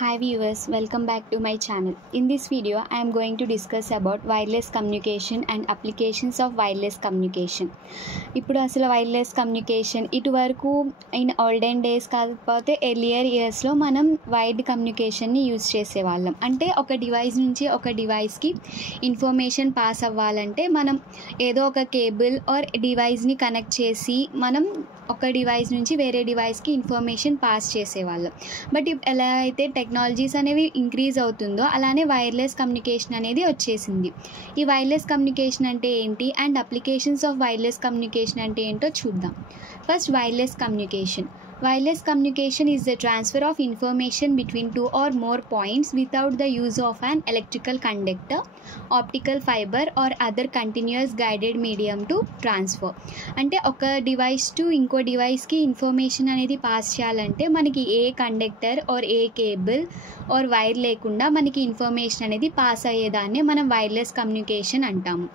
Hi viewers, welcome back to my channel. In this video, I am going to discuss about wireless communication and applications of wireless communication. ఇప్పుడు అసలు wireless communication ఇటువరకు in olden days కాకపోతే earlier ఇయర్స్లో మనం wired కమ్యూనికేషన్ని use చేసేవాళ్ళం. అంటే ఒక device నుంచి ఒక డివైస్కి ఇన్ఫర్మేషన్ పాస్ అవ్వాలంటే మనం ఏదో ఒక కేబుల్ ఆర్ డివైస్ని కనెక్ట్ చేసి మనం ఒక డివైస్ నుంచి వేరే డివైస్కి ఇన్ఫర్మేషన్ పాస్ చేసేవాళ్ళం. బట్ ఎలా అయితే టెక్నాలజీస్ అనేవి ఇంక్రీజ్ అవుతుందో అలానే వైర్లెస్ కమ్యూనికేషన్ అనేది వచ్చేసింది. ఈ వైర్లెస్ కమ్యూనికేషన్ అంటే ఏంటి and applications of wireless communication అంటే ఏంటో చూద్దాం. First, wireless communication. Wireless communication is the transfer of information between two or more points without the use of an electrical conductor, optical fiber or other continuous guided medium to transfer. అంటే ఒక device to ఇంకో డివైస్కి information అనేది pass చేయాలంటే మనకి a conductor or a cable or wire లేకుండా మనకి information అనేది pass అయ్యేదాన్ని మనం వైర్లెస్ కమ్యూనికేషన్ అంటాము.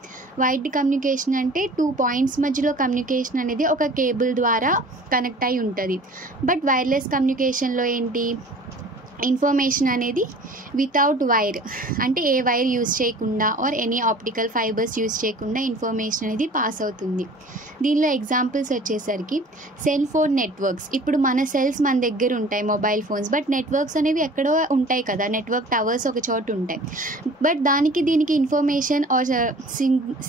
వైర్డ్ కమ్యూనికేషన్ అంటే టూ పాయింట్స్ మధ్యలో కమ్యూనికేషన్ అనేది ఒక కేబుల్ ద్వారా కనెక్ట్ అయి ఉంటుంది. బట్ వైర్లెస్ కమ్యూనికేషన్లో ఏంటి, ఇన్ఫర్మేషన్ అనేది వితౌట్ వైర్ అంటే ఏ వైర్ యూజ్ చేయకుండా or any optical fibres use చేయకుండా ఇన్ఫర్మేషన్ అనేది పాస్ అవుతుంది. దీనిలో ఎగ్జాంపుల్స్ వచ్చేసరికి సెల్ ఫోన్ నెట్వర్క్స్. ఇప్పుడు మన సెల్స్ మన దగ్గర ఉంటాయి, మొబైల్ ఫోన్స్, బట్ నెట్వర్క్స్ అనేవి ఎక్కడో ఉంటాయి కదా, నెట్వర్క్ టవర్స్ ఒక చోటు ఉంటాయి. బట్ దీనికి ఇన్ఫర్మేషన్ ఆర్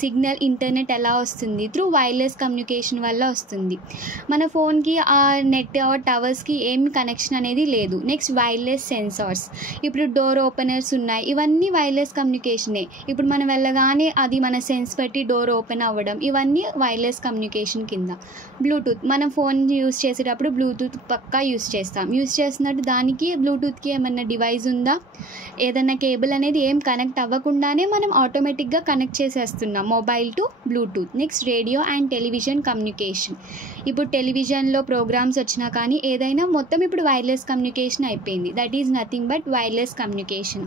సిగ్నల్ ఇంటర్నెట్ ఎలా వస్తుంది, త్రూ వైర్లెస్ కమ్యూనికేషన్ వల్ల వస్తుంది. మన ఫోన్కి ఆ నెట్ ఆర్ టవర్స్కి ఏమి కనెక్షన్ అనేది లేదు. Next, wireless sensors. ఇప్పుడు డోర్ ఓపెనర్స్ ఉన్నాయి, ఇవన్నీ వైర్లెస్ కమ్యూనికేషనే. ఇప్పుడు మనం వెళ్ళగానే అది మన సెన్స్ బట్టి డోర్ ఓపెన్ అవ్వడం, ఇవన్నీ వైర్లెస్ కమ్యూనికేషన్ కింద. బ్లూటూత్, మనం ఫోన్ యూజ్ చేసేటప్పుడు బ్లూటూత్ పక్కా యూజ్ చేస్తాం. యూజ్ చేస్తున్నట్టు దానికి బ్లూటూత్కి ఏమన్నా డివైస్ ఉందా, ఏదన్నా కేబుల్ అనేది ఏం కనెక్ట్ అవ్వకుండానే మనం ఆటోమేటిక్గా కనెక్ట్ చేసేస్తున్నాం mobile to Bluetooth. Next, radio and television communication. ఇప్పుడు టెలివిజన్లో ప్రోగ్రామ్స్ వచ్చినా కానీ ఏదైనా మొత్తం ఇప్పుడు వైర్లెస్ కమ్యూనికేషన్ అయిపోయింది. That is nothing but wireless communication.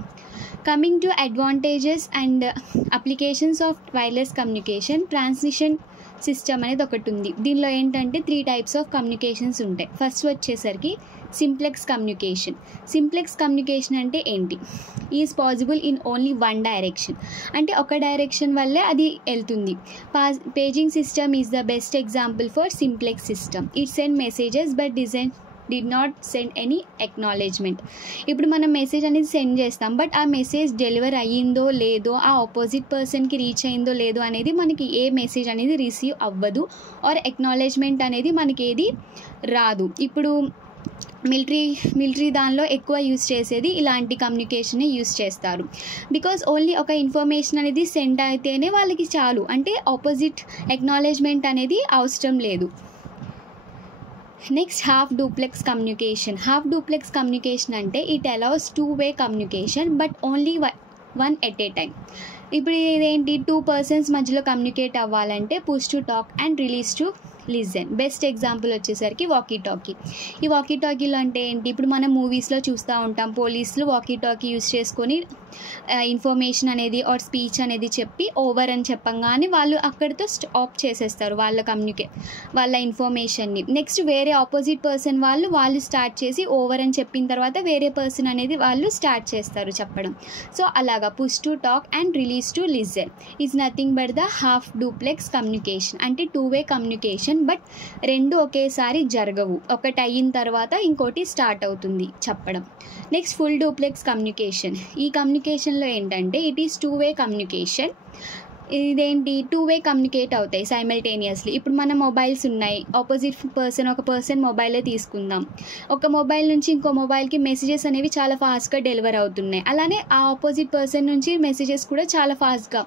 Coming to advantages and applications of wireless communication, transmission system అనేది ఒకటి ఉంది. దీనిలో ఏంటంటే 3 టైప్స్ ఆఫ్ కమ్యూనికేషన్స్ ఉంటాయి. ఫస్ట్ వచ్చేసరికి సింప్లెక్స్ కమ్యూనికేషన్. సింప్లెక్స్ కమ్యూనికేషన్ అంటే ఏంటి, is possible in only one direction. అంటే ఒక డైరెక్షన్ వల్లే అది వెళ్తుంది. Paging system is the best example for simplex system. It send messages but did not send any acknowledgement. ఇప్పుడు మనం మెసేజ్ అనేది సెండ్ చేస్తాం, బట్ ఆ మెసేజ్ డెలివర్ అయ్యిందో లేదో, ఆ ఆపోజిట్ పర్సన్కి రీచ్ అయిందో లేదో అనేది మనకి ఏ మెసేజ్ అనేది రిసీవ్ అవ్వదు, ఎక్నాలెడ్జ్మెంట్ అనేది మనకి ఏది రాదు. ఇప్పుడు మిలిటరీ దానిలో ఎక్కువ యూజ్ చేసేది ఇలాంటి కమ్యూనికేషన్ యూజ్ చేస్తారు. బికాజ్ ఓన్లీ ఒక ఇన్ఫర్మేషన్ అనేది సెండ్ అయితేనే వాళ్ళకి చాలు, అంటే ఆపోజిట్ ఎక్నాలెడ్జ్మెంట్ అనేది అవసరం లేదు. Next, half duplex communication. Half duplex communication అంటే it allows 2-way communication but only one at a time. ఇప్పుడు ఇదేంటి, 2 persons మధ్యలో కమ్యూనికేట్ అవ్వాలంటే push to talk and release to listen. Best example వచ్చేసరికి వాకీ టాకీ. ఈ వాకీ టాకీలో అంటే ఏంటి, ఇప్పుడు మనం మూవీస్లో చూస్తూ ఉంటాం, పోలీసులు వాకీ టాకీ యూజ్ చేసుకొని ఇన్ఫర్మేషన్ అనేది ఆర్ స్పీచ్ అనేది చెప్పి ఓవర్ అని చెప్పంగానే వాళ్ళు అక్కడితో స్టాప్ చేసేస్తారు వాళ్ళ ఇన్ఫర్మేషన్ని. నెక్స్ట్, వేరే ఆపోజిట్ పర్సన్ వాళ్ళు స్టార్ట్ చేసి ఓవర్ అని చెప్పిన తర్వాత వేరే పర్సన్ అనేది వాళ్ళు స్టార్ట్ చేస్తారు చెప్పడం. సో అలాగా push to talk and release to listen is nothing but the half duplex communication. అంటే 2-way కమ్యూనికేషన్, బట్ రెండు ఒకేసారి జరగవు, ఒకటి అయిన తర్వాత ఇంకోటి స్టార్ట్ అవుతుంది చెప్పడం. Next, full duplex communication. ఈ కమ్యూనికేషన్లో ఏంటంటే ఇట్ ఈస్ 2-way కమ్యూనికేషన్. ఇదేంటి, 2-way కమ్యూనికేట్ అవుతాయి సైమల్టేనియస్లీ. ఇప్పుడు మన మొబైల్స్ ఉన్నాయి, ఆపోజిట్ ఒక పర్సన్ మొబైలే తీసుకుందాం, ఒక మొబైల్ నుంచి ఇంకో మొబైల్కి మెసేజెస్ అనేవి చాలా ఫాస్ట్గా డెలివర్ అవుతున్నాయి. అలానే ఆ ఆపోజిట్ పర్సన్ నుంచి మెసేజెస్ కూడా చాలా ఫాస్ట్గా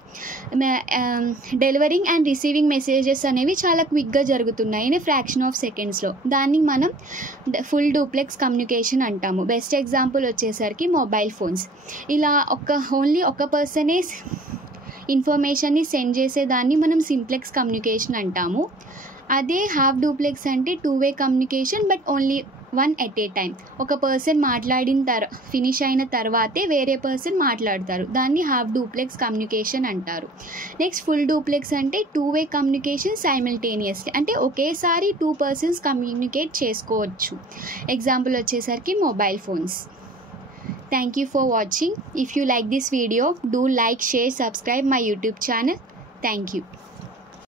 డెలివరింగ్ అండ్ రిసీవింగ్ మెసేజెస్ అనేవి చాలా క్విక్గా జరుగుతున్నాయి ఇన్ ఫ్రాక్షన్ ఆఫ్ సెకండ్స్లో. దాన్ని మనం ఫుల్ డూప్లెక్స్ కమ్యూనికేషన్ అంటాము. బెస్ట్ ఎగ్జాంపుల్ వచ్చేసరికి మొబైల్ ఫోన్స్. ఇలా ఓన్లీ ఒక పర్సనే ఇన్ఫర్మేషన్ని సెండ్ చేసేదాన్ని మనం సింప్లెక్స్ కమ్యూనికేషన్ అంటాము. అదే హాఫ్ డూప్లెక్స్ అంటే 2-way communication but only one at a time. ఒక పర్సన్ ఫినిష్ అయిన తర్వాతే వేరే పర్సన్ మాట్లాడతారు, దాన్ని హాఫ్ డూప్లెక్స్ కమ్యూనికేషన్ అంటారు. నెక్స్ట్, ఫుల్ డూప్లెక్స్ అంటే 2-way కమ్యూనికేషన్ సైమల్టేనియస్లీ, అంటే ఒకేసారి 2 persons కమ్యూనికేట్ చేసుకోవచ్చు. ఎగ్జాంపుల్ వచ్చేసరికి mobile phones. Thank you for watching. If you like this video, do like, share, subscribe my YouTube channel. Thank you.